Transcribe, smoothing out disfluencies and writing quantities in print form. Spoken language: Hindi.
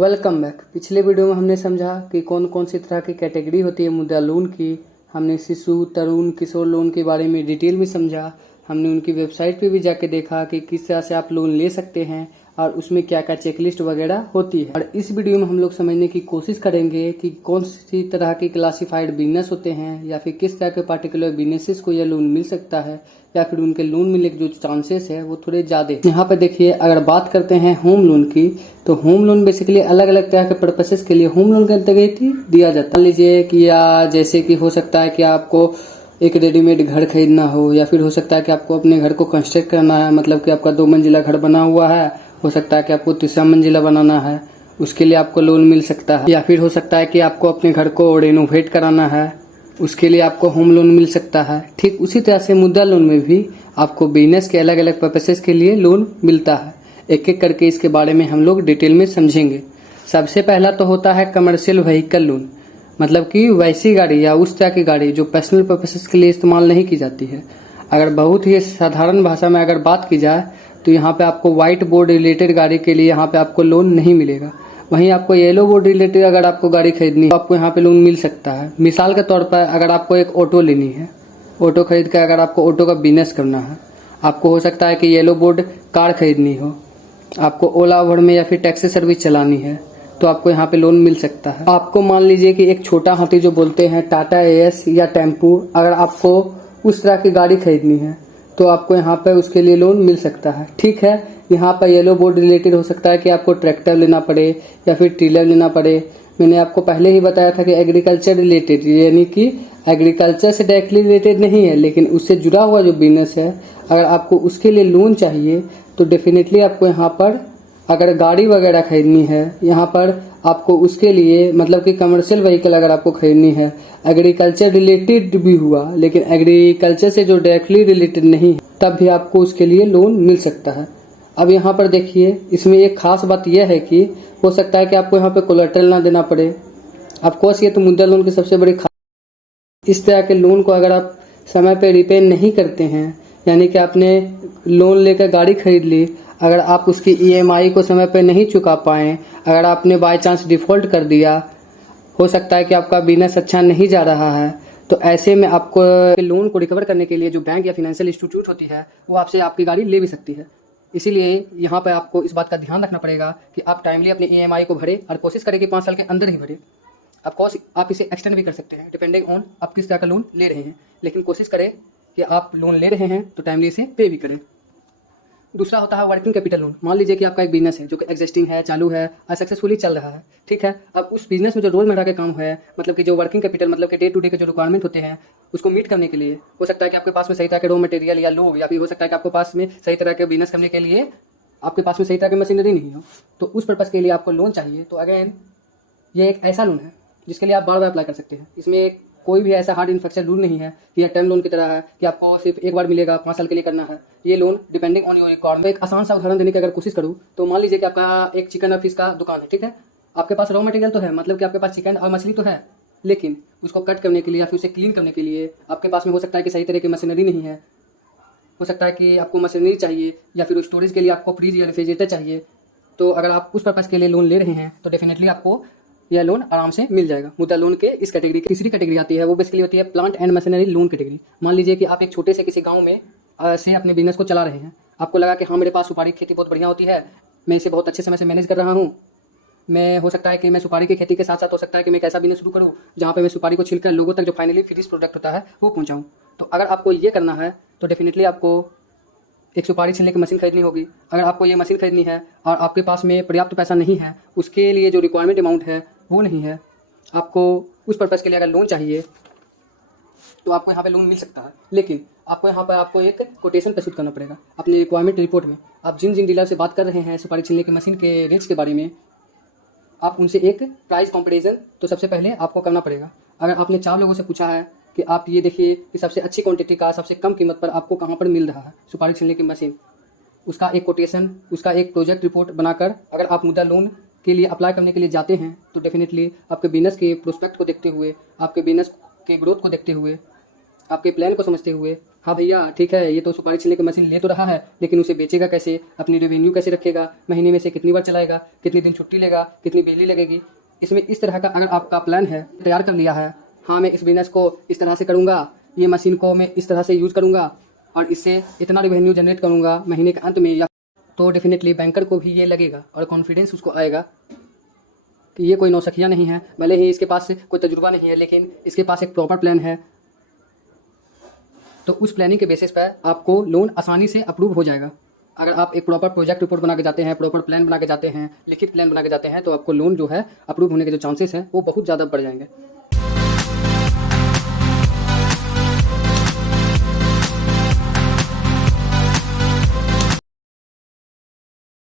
Welcome back. पिछले वीडियो में हमने समझा कि कौन कौन सी तरह की कैटेगरी होती है मुद्रा लोन की। हमने शिशु, तरुण, किशोर लोन के बारे में डिटेल में समझा। हमने उनकी वेबसाइट पे भी जाके देखा कि किस तरह से आप लोन ले सकते हैं और उसमें क्या क्या चेकलिस्ट वगैरह होती है। और इस वीडियो में हम लोग समझने की कोशिश करेंगे कि कौन सी तरह के क्लासिफाइड बिजनेस होते हैं या फिर किस तरह के पार्टिकुलर बिजनेसेस को यह लोन मिल सकता है या फिर उनके लोन मिलने के जो चांसेस है वो थोड़े ज्यादा है। यहाँ पे देखिए, अगर बात करते हैं होम लोन की, तो होम लोन बेसिकली अलग अलग तरह के पर्पसेस के लिए होम लोन के अंतर्गत ही दिया जाता है। मान लीजिए कि या जैसे कि हो सकता है कि आपको एक रेडीमेड घर खरीदना हो, या फिर हो सकता है कि आपको अपने घर को कंस्ट्रक्ट करना है, मतलब कि आपका 2 मंजिला घर बना हुआ है, हो सकता है कि आपको 3रा मंजिला बनाना है, उसके लिए आपको लोन मिल सकता है। या फिर हो सकता है कि आपको अपने घर को रेनोवेट कराना है, उसके लिए आपको होम लोन मिल सकता है। ठीक उसी तरह से मुद्रा लोन में भी आपको बिजनेस के अलग अलग पर्पसेस के लिए लोन मिलता है। एक एक करके इसके बारे में हम लोग डिटेल में समझेंगे। सबसे पहला तो होता है कमर्शियल व्हीकल लोन, मतलब कि वैसी गाड़ी या उस तरह की गाड़ी जो पर्सनल पर्पसेस के लिए इस्तेमाल नहीं की जाती है। अगर बहुत ही साधारण भाषा में अगर बात की जाए तो यहाँ पे आपको व्हाइट बोर्ड रिलेटेड गाड़ी के लिए यहाँ पे आपको लोन नहीं मिलेगा। वहीं आपको येलो बोर्ड रिलेटेड अगर आपको गाड़ी खरीदनी है तो आपको यहाँ पे लोन मिल सकता है। मिसाल के तौर पर अगर आपको एक ऑटो लेनी है, ऑटो खरीद कर अगर आपको ऑटो का बिजनेस करना है, आपको हो सकता है कि येलो बोर्ड कार खरीदनी हो, आपको ओला उबर में या फिर टैक्सी सर्विस चलानी है, तो आपको यहाँ पे लोन मिल सकता है। आपको मान लीजिए कि एक छोटा हाथी जो बोलते हैं टाटा एस या टेम्पू, अगर आपको उस तरह की गाड़ी खरीदनी है तो आपको यहाँ पे उसके लिए लोन मिल सकता है। ठीक है, यहाँ पर येलो बोर्ड रिलेटेड हो सकता है कि आपको ट्रैक्टर लेना पड़े या फिर टिलर लेना पड़े। मैंने आपको पहले ही बताया था कि एग्रीकल्चर रिलेटेड, यानी कि एग्रीकल्चर से डायरेक्टली रिलेटेड नहीं है लेकिन उससे जुड़ा हुआ जो बिजनेस है, अगर आपको उसके लिए लोन चाहिए तो डेफिनेटली आपको यहाँ पर, अगर गाड़ी वगैरह खरीदनी है यहाँ पर आपको उसके लिए, मतलब कि कमर्शियल व्हीकल अगर आपको खरीदनी है, एग्रीकल्चर रिलेटेड भी हुआ लेकिन एग्रीकल्चर से जो डायरेक्टली रिलेटेड नहीं है, तब भी आपको उसके लिए लोन मिल सकता है। अब यहाँ पर देखिए, इसमें एक खास बात यह है कि हो सकता है कि आपको यहाँ पे कोलेटरल ना देना पड़े। ऑफकोर्स ये तो मुद्रा लोन की सबसे बड़ी इस तरह के लोन को अगर आप समय पे रिपे नहीं करते हैं, यानी कि आपने लोन लेकर गाड़ी खरीद ली, अगर आप उसकी ईएमआई को समय पे नहीं चुका पाए, अगर आपने बाय चांस डिफॉल्ट कर दिया, हो सकता है कि आपका बिजनेस अच्छा नहीं जा रहा है, तो ऐसे में आपको लोन को रिकवर करने के लिए जो बैंक या फाइनेंशियल इंस्टीट्यूट होती है वो आपसे आपकी गाड़ी ले भी सकती है। इसीलिए यहाँ पर आपको इस बात का ध्यान रखना पड़ेगा कि आप टाइमली अपने ईएमआई को भरें और कोशिश करें कि 5 साल के अंदर ही भरें। ऑफकोर्स आप इसे एक्सटेंड भी कर सकते हैं डिपेंडिंग ऑन आप किस तरह का लोन ले रहे हैं, लेकिन कोशिश करें कि आप लोन ले रहे हैं तो टाइमली इसे पे भी करें। दूसरा होता है वर्किंग कैपिटल लोन। मान लीजिए कि आपका एक बिजनेस है जो कि एग्जिस्टिंग है, चालू है और सक्सेसफुली चल रहा है। ठीक है, अब उस बिजनेस में जो रोजमर्रा के काम है, मतलब कि जो वर्किंग कैपिटल, मतलब कि डे टू डे के जो रिक्वायरमेंट होते हैं, उसको मीट करने के लिए हो सकता है कि आपके पास में सही तरह के रॉ मटेरियल या लोग, या फिर हो सकता है कि आपके पास में सही तरह के बिजनेस करने के लिए आपके पास में सही तरह की मशीनरी नहीं हो, तो उस पर्पज़ के लिए आपको लोन चाहिए। तो अगेन ये एक ऐसा लोन है जिसके लिए आप बार बार अप्लाई कर सकते हैं। इसमें कोई भी ऐसा हार्ड इन्फ्लेक्शन रूल नहीं है कि यह टर्म लोन की तरह है कि आपको सिर्फ एक बार मिलेगा, 5 साल के लिए करना है। ये loan depending on your requirement. एक आसान सा उदाहरण देने की अगर कोशिश करूँ तो मान लीजिए कि आपका एक चिकन और फिश का दुकान है। ठीक है, आपके पास रॉ मटेरियल तो है, मतलब कि आपके पास चिकन और मछली तो है, लेकिन उसको कट करने के लिए या फिर उसे क्लीन करने के लिए आपके पास में हो सकता है कि सही तरह की मशीनरी नहीं है। हो सकता है कि आपको मशीनरी चाहिए या फिर स्टोरेज के लिए आपको फ्रिज या रेफ्रिजरेटर चाहिए। तो अगर आप उस पर्पज़ के लिए लोन ले रहे हैं तो डेफिनेटली आपको यह लोन आराम से मिल जाएगा। मुद्रा लोन के इस कैटेगरी की तीसरी कैटेगरी आती है, वो बेसिकली होती है plant and machinery loan category. मान लीजिए कि आप एक छोटे से किसी गांव में से अपने बिजनेस को चला रहे हैं। आपको लगा कि हाँ, मेरे पास सुपारी की खेती बहुत बढ़िया होती है, मैं इसे बहुत अच्छे समय से मैनेज कर रहा हूँ। मैं, हो सकता है कि मैं सुपारी की खेती के साथ साथ हो सकता है कि मैं एक ऐसा बिजनेस शुरू करूँ जहाँ पे मैं सुपारी को छिलकर लोगों तक जो फाइनली फिनिश प्रोडक्ट होता है वो पहुँचाऊँ। तो अगर आपको ये करना है तो डेफिनेटली आपको एक सुपारी छीलने की मशीन खरीदनी होगी। अगर आपको ये मशीन खरीदनी है और आपके पास में पर्याप्त पैसा नहीं है, उसके लिए जो रिक्वायरमेंट अमाउंट है वो नहीं है, आपको उस पर्पज़ के लिए अगर लोन चाहिए तो आपको यहाँ पे लोन मिल सकता है। लेकिन आपको यहाँ पर आपको एक कोटेशन प्रस्तुत करना पड़ेगा अपनी रिक्वायरमेंट रिपोर्ट में। आप जिन जिन डीलर से बात कर रहे हैं सुपारी छीलने की मशीन के रेट्स के बारे में, आप उनसे एक प्राइस कंपैरिजन तो सबसे पहले आपको करना पड़ेगा। अगर आपने 4 लोगों से पूछा है कि आप ये देखिए कि सबसे अच्छी क्वांटिटी का सबसे कम कीमत पर आपको कहाँ पर मिल रहा है सुपारी छीलने की मशीन, उसका एक कोटेशन, उसका एक प्रोजेक्ट रिपोर्ट बनाकर अगर आप मुद्रा लोन के लिए अप्लाई करने के लिए जाते हैं तो डेफिनेटली आपके बिजनेस के प्रोस्पेक्ट को देखते हुए, आपके बिजनेस के ग्रोथ को देखते हुए, आपके प्लान को समझते हुए हाँ भैया ठीक है, ये तो सुपारी छिलने की मशीन ले तो रहा है, लेकिन उसे बेचेगा कैसे, अपनी रेवेन्यू कैसे रखेगा, महीने में से कितनी बार चलाएगा, कितने दिन छुट्टी लेगा, कितनी बिजली लगेगी। इसमें इस तरह का अगर आपका प्लान है, तैयार कर लिया है, हाँ मैं इस बिजनेस को इस तरह से करूँगा, ये मशीन को मैं इस तरह से यूज़ करूँगा और इससे इतना रेवेन्यू जनरेट करूँगा महीने के अंत में, या तो डेफिनेटली बैंकर को भी ये लगेगा और कॉन्फिडेंस उसको आएगा कि ये कोई नौसिखिया नहीं है, भले ही इसके पास कोई तजुर्बा नहीं है, लेकिन इसके पास एक प्रॉपर प्लान है। तो उस प्लानिंग के बेसिस पर आपको लोन आसानी से अप्रूव हो जाएगा। अगर आप एक प्रॉपर प्रोजेक्ट रिपोर्ट बना के जाते हैं, प्रॉपर प्लान बना के जाते हैं, लिखित प्लान बना के जाते हैं, तो आपको लोन जो है अप्रूव होने के जो चांसेस हैं वो बहुत ज़्यादा बढ़ जाएंगे।